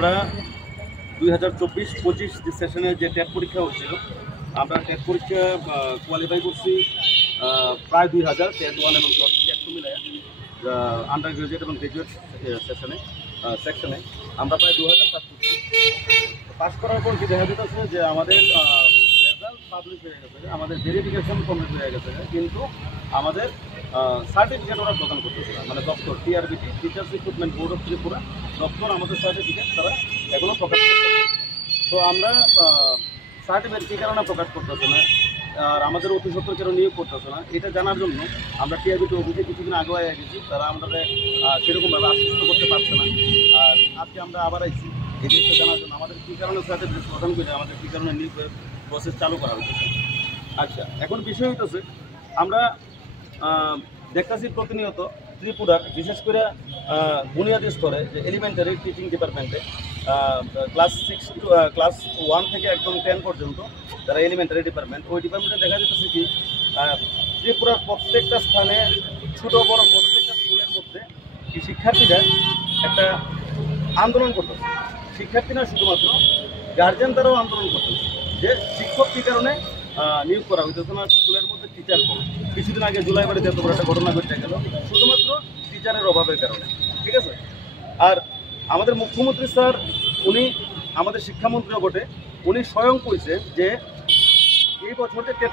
আমরা 2024-25 যে সেশনে যে টেট পরীক্ষা হচ্ছিল, আমরা টেট পরীক্ষা কোয়ালিফাই করছি প্রায় 2000 টেট 1 এবং টেট 2 মিলায় আন্ডার গ্রাজুয়েট এবং গ্রাজুয়েট সেকশনে আমরা প্রায় 2000 পাস করছি। পাস করার পর কি দেখা যেতেছে যে আমাদের রেজাল্ট পাবলিশ হয়ে গেছে, আমাদের ভেরিফিকেশন কমপ্লিট হয়ে গেছে, কিন্তু আমাদের সার্টিফিকেট ওরা প্রদান করতেছে না। মানে দপ্তর TRBT, teachers recruitment board of Tripura দপ্তর আমাদের সার্টিফিকেট তারা এখনও প্রকাশ করতেছে। তো আমরা সার্টিফিকেট কী কারণে প্রকাশ করতেছে না আর আমাদের অতি সত্তর কেন নিয়োগ করতেছে না, এটা জানার জন্য আমরা টিআরবিটি অফিসে কিছুদিন আগে গেছি। তারা আমাদের সেরকমভাবে আশ্বস্ত করতে পারছে না। আর আজকে আমরা আবার আইছি এই জিনিসটা জানার জন্য আমাদের কী কারণে সার্টিফিকেট প্রদান করে আমাদের কী কারণে নিয়োগের প্রসেস চালু করা হয়েছে। আচ্ছা, এখন বিষয় হইতেছে আমরা দেখতেছি প্রতিনিয়ত ত্রিপুরার বিশেষ করে বুনিয়াদী স্তরে যে এলিমেন্টারি টিচিং ডিপার্টমেন্টে ক্লাস 1 থেকে একদম 10 পর্যন্ত যারা এলিমেন্টারি ডিপার্টমেন্ট, ওই ডিপার্টমেন্টে দেখা যেতেছে কি ত্রিপুরার প্রত্যেকটা স্থানে ছোটো বড় প্রত্যেকটা স্কুলের মধ্যে কি শিক্ষার্থীরা একটা আন্দোলন করতেছে। শিক্ষার্থী না, শুধুমাত্র গার্জেন তারাও আন্দোলন করতেছে যে শিক্ষক কী কারণে নিয়োগ করা হইতেছে না, স্কুলের মধ্যে টিচার কম। কিছুদিন আগে জুলাই বাড়িতে এত বড় একটা ঘটনা ঘটে গেল শুধুমাত্র টিচারের অভাবের কারণে, ঠিক আছে। আর আমাদের মুখ্যমন্ত্রী স্যার, উনি আমাদের শিক্ষামন্ত্রীও বটে, উনি স্বয়ং কইছে যে এই বছরটা টেট